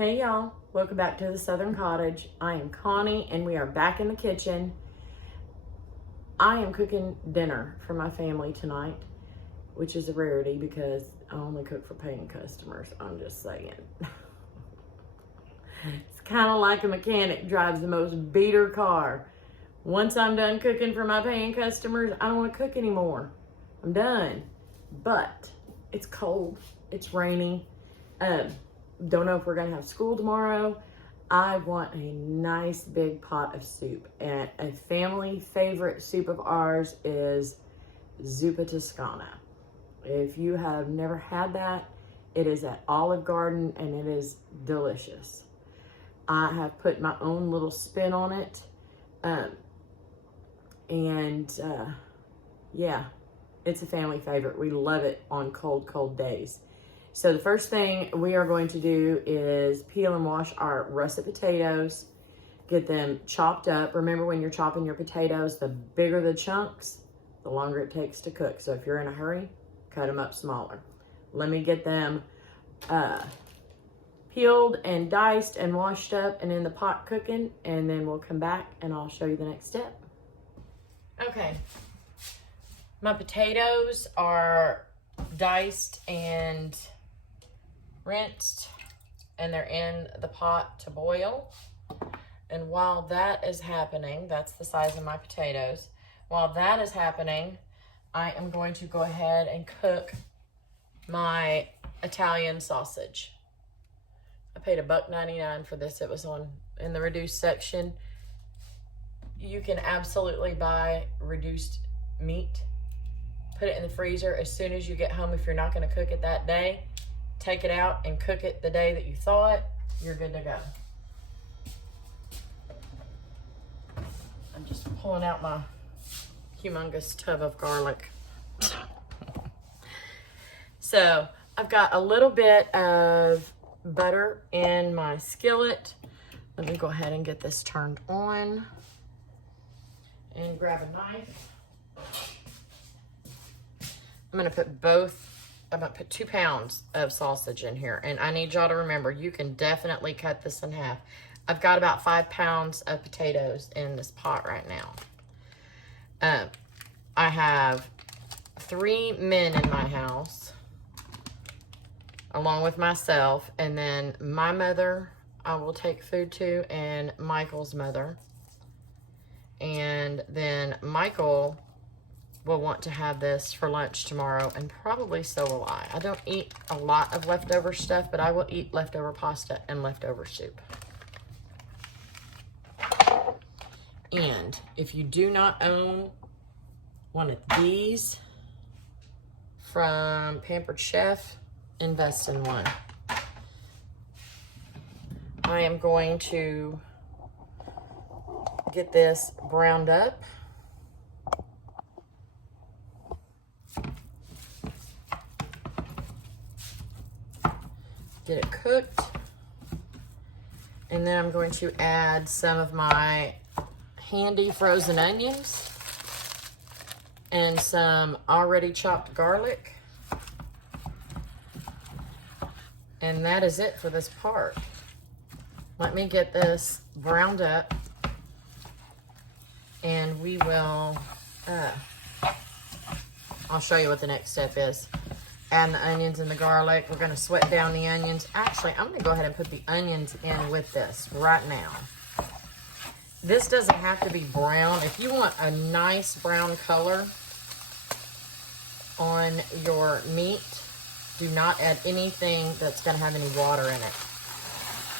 Hey y'all, welcome back to the Southern Cottage. I am Connie and we are back in the kitchen. I am cooking dinner for my family tonight, which is a rarity because I only cook for paying customers. I'm just saying. It's kind of like a mechanic drives the most beater car. Once I'm done cooking for my paying customers, I don't want to cook anymore. I'm done. But it's cold, it's rainy. Don't know if we're gonna have school tomorrow. I want a nice big pot of soup, and a family favorite soup of ours is Zuppa Toscana. If you have never had that, it is at Olive Garden and it is delicious. I have put my own little spin on it, yeah, it's a family favorite. We love it on cold days. So the first thing we are going to do is peel and wash our russet potatoes, get them chopped up. Remember, when you're chopping your potatoes, the bigger the chunks, the longer it takes to cook. So if you're in a hurry, cut them up smaller. Let me get them peeled and diced and washed up and in the pot cooking, and then we'll come back and I'll show you the next step. Okay, my potatoes are diced and rinsed, and they're in the pot to boil. And while that is happening, that's the size of my potatoes. While that is happening, I am going to go ahead and cook my Italian sausage. I paid $1.99 for this. It was in the reduced section. You can absolutely buy reduced meat. Put it in the freezer as soon as you get home. If you're not going to cook it that day, take it out and cook it the day that you thaw it. You're good to go. I'm just pulling out my humongous tub of garlic. So I've got a little bit of butter in my skillet. Let me go ahead and get this turned on and grab a knife. I'm gonna put 2 pounds of sausage in here, and I need y'all to remember, you can definitely cut this in half. I've got about 5 pounds of potatoes in this pot right now. I have 3 men in my house, along with myself, and then my mother I will take food to, and Michael's mother. And then Michael will want to have this for lunch tomorrow, and probably so will I. I don't eat a lot of leftover stuff, but I will eat leftover pasta and leftover soup. And if you do not own one of these from Pampered Chef, invest in one. I am going to get this browned up. Get it cooked, and then I'm going to add some of my handy frozen onions and some already chopped garlic, and that is it for this part. Let me get this browned up, and we will I'll show you what the next step is. Add the onions and the garlic. We're going to sweat down the onions. Actually, I'm going to go ahead and put the onions in with this right now. This doesn't have to be brown. If you want a nice brown color on your meat, do not add anything that's going to have any water in it.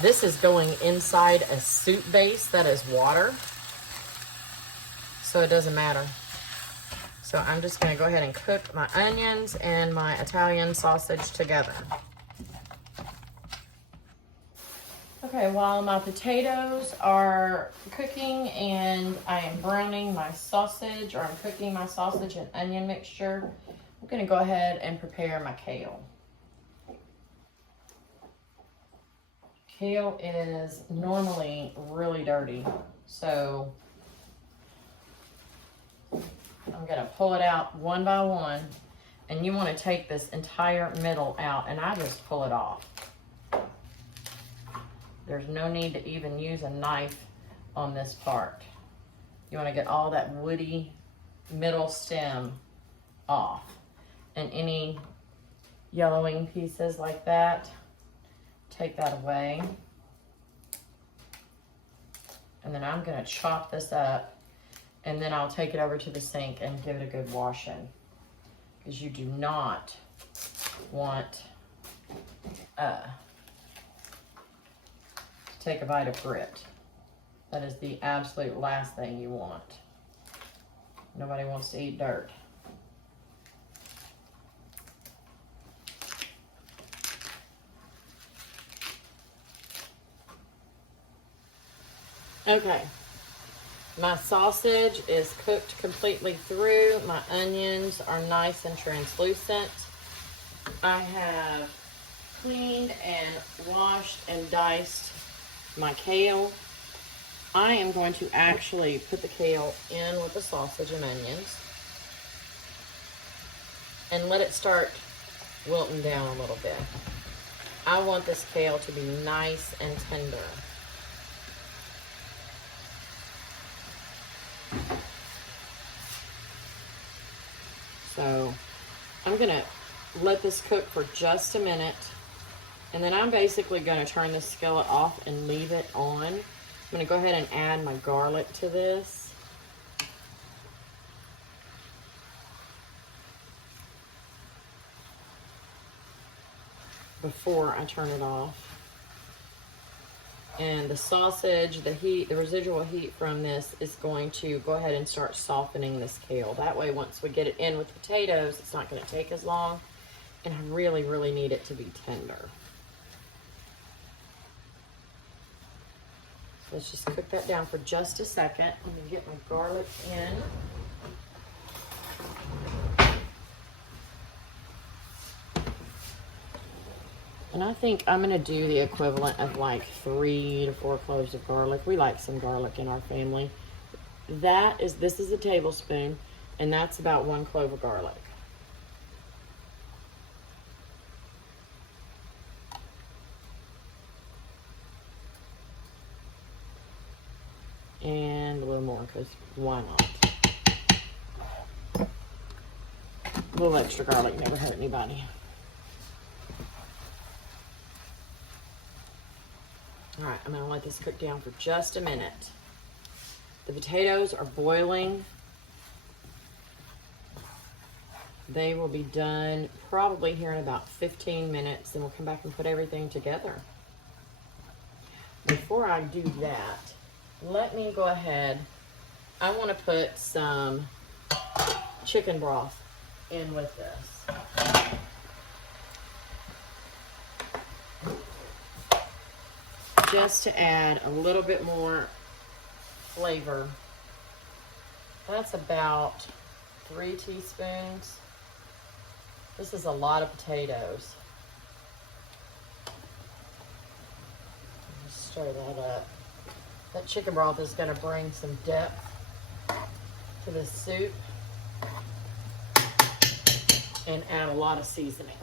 This is going inside a soup base that is water, so it doesn't matter. So I'm just going to go ahead and cook my onions and my Italian sausage together. Okay, while my potatoes are cooking and I am browning my sausage, or I'm cooking my sausage and onion mixture, I'm going to go ahead and prepare my kale. Kale is normally really dirty, so I'm going to pull it out one by one, and you want to take this entire middle out, and I just pull it off. There's no need to even use a knife on this part. You want to get all that woody middle stem off. And any yellowing pieces like that, take that away. And then I'm going to chop this up, and then I'll take it over to the sink and give it a good washing, because you do not want to take a bite of grit. That is the absolute last thing you want. Nobody wants to eat dirt. Okay, my sausage is cooked completely through. My onions are nice and translucent. I have cleaned and washed and diced my kale. I am going to actually put the kale in with the sausage and onions and let it start wilting down a little bit. I want this kale to be nice and tender. So I'm gonna let this cook for just a minute, and then I'm basically gonna turn the skillet off and leave it on. I'm gonna go ahead and add my garlic to this. Before I turn it off. And the sausage, the heat, the residual heat from this is going to go ahead and start softening this kale. That way, once we get it in with the potatoes, it's not going to take as long. And I really, really need it to be tender. So let's just cook that down for just a second. Let me get my garlic in. And I think I'm gonna do the equivalent of like 3 to 4 cloves of garlic. We like some garlic in our family. This is a tablespoon, and that's about 1 clove of garlic. And a little more, because why not? A little extra garlic never hurt anybody. All right, I'm gonna let this cook down for just a minute. The potatoes are boiling. They will be done probably here in about 15 minutes, and we'll come back and put everything together. Before I do that, let me go ahead. I wanna put some chicken broth in with this. Just to add a little bit more flavor. That's about 3 teaspoons. This is a lot of potatoes. Just stir that up. That chicken broth is going to bring some depth to this soup and add a lot of seasoning.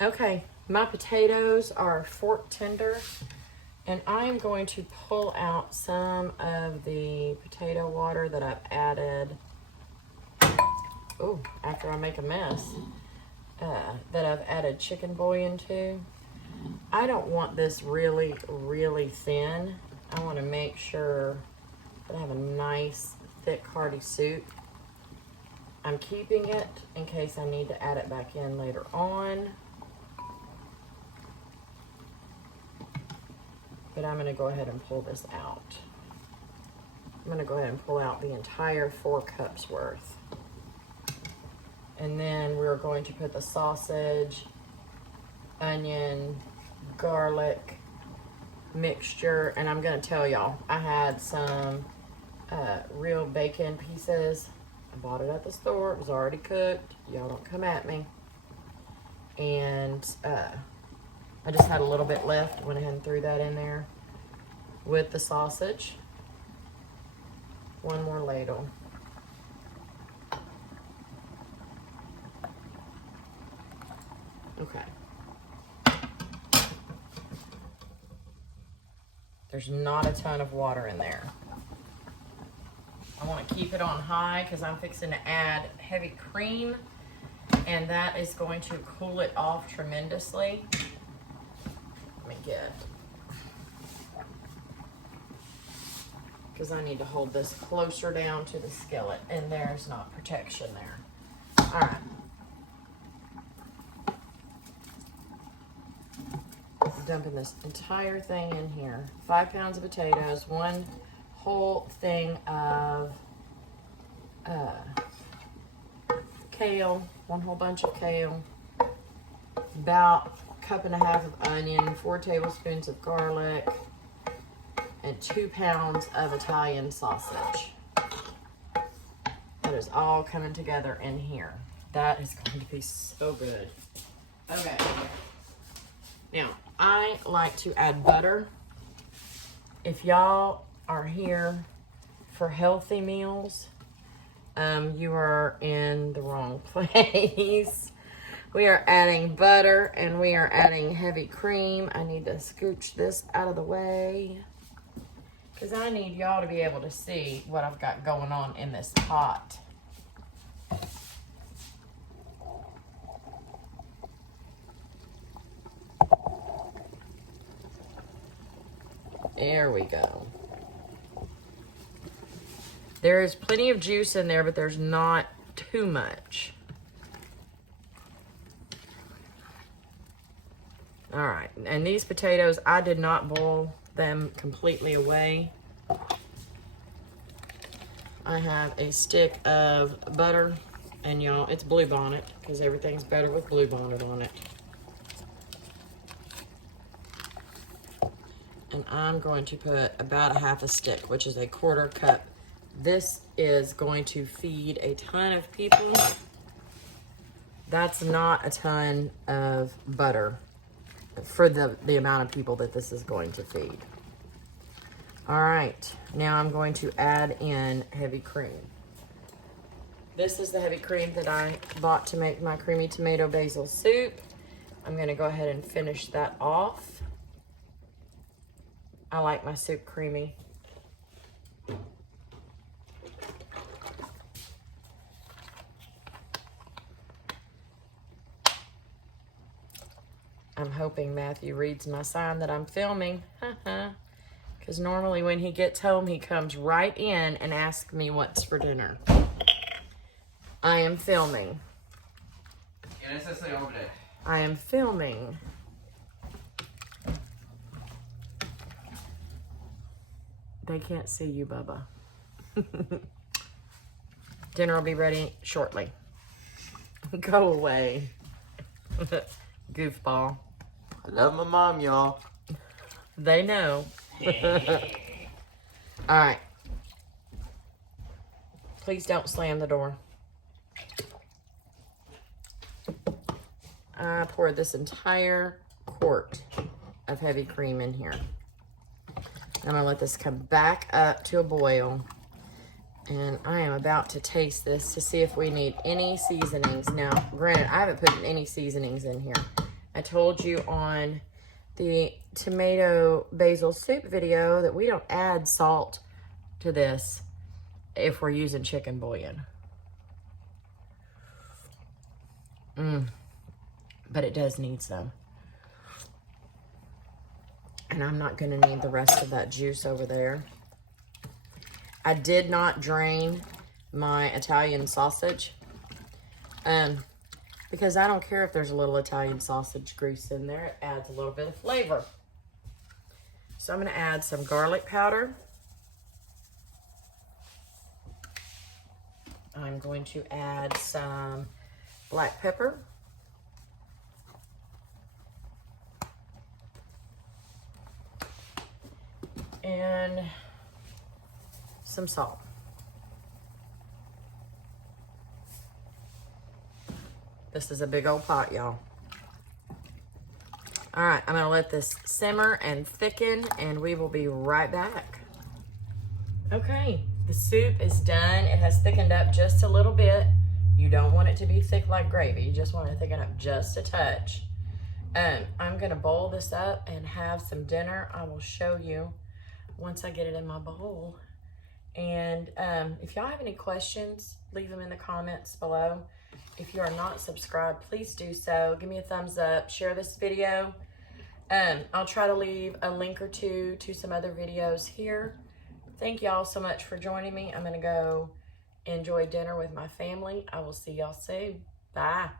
Okay, my potatoes are fork tender, and I am going to pull out some of the potato water that I've added, after I make a mess, that I've added chicken bouillon to. I don't want this really, really thin. I want to make sure that I have a nice, thick, hearty soup. I'm keeping it in case I need to add it back in later on. But I'm going to go ahead and pull this out. I'm going to go ahead and pull out the entire 4 cups worth. And then we're going to put the sausage, onion, garlic mixture. And I'm going to tell y'all, I had some real bacon pieces. I bought it at the store. It was already cooked. Y'all don't come at me. And I just had a little bit left. Went ahead and threw that in there with the sausage. 1 more ladle. Okay. There's not a ton of water in there. I want to keep it on high because I'm fixing to add heavy cream, and that is going to cool it off tremendously. Let me get, because I need to hold this closer down to the skillet, and there's not protection there. All right. Dumping this entire thing in here. 5 pounds of potatoes, 1 whole thing of kale, 1 whole bunch of kale, about 1.5 cups of onion, 4 tablespoons of garlic, and 2 pounds of Italian sausage. That is all coming together in here. That is going to be so good. Okay. Now, I like to add butter. If y'all are here for healthy meals, you are in the wrong place. We are adding butter and we are adding heavy cream. I need to scooch this out of the way because I need y'all to be able to see what I've got going on in this pot. There we go. There is plenty of juice in there, but there's not too much. All right, and these potatoes, I did not boil them completely away. I have a stick of butter, and y'all, it's Blue Bonnet, because everything's better with Blue Bonnet on it. And I'm going to put about 1/2 stick, which is 1/4 cup. This is going to feed a ton of people. That's not a ton of butter for the amount of people that this is going to feed. All right, now I'm going to add in heavy cream. This is the heavy cream that I bought to make my creamy tomato basil soup. I'm gonna go ahead and finish that off. I like my soup creamy. I'm hoping Matthew reads my sign that I'm filming. Because normally when he gets home, he comes right in and asks me what's for dinner. I am filming. I am filming. They can't see you, Bubba. Dinner will be ready shortly. Go away. Goofball. I love my mom, y'all. They know. All right. Please don't slam the door. I poured this entire quart of heavy cream in here. I'm gonna let this come back up to a boil. And I am about to taste this to see if we need any seasonings. Now, granted, I haven't put any seasonings in here. I told you on the tomato basil soup video that we don't add salt to this if we're using chicken bouillon. But it does need some. And I'm not gonna need the rest of that juice over there. I did not drain my Italian sausage because I don't care if there's a little Italian sausage grease in there. It adds a little bit of flavor. So I'm gonna add some garlic powder. I'm going to add some black pepper. And some salt. This is a big old pot, y'all. All right, I'm gonna let this simmer and thicken, and we will be right back. Okay, the soup is done. It has thickened up just a little bit. You don't want it to be thick like gravy. You just want to thicken up just a touch. I'm gonna boil this up and have some dinner. I will show you. once I get it in my bowl. And if y'all have any questions, leave them in the comments below. If you are not subscribed, please do so. Give me a thumbs up, share this video. I'll try to leave a link or two to some other videos here. Thank y'all so much for joining me. I'm gonna go enjoy dinner with my family. I will see y'all soon. Bye.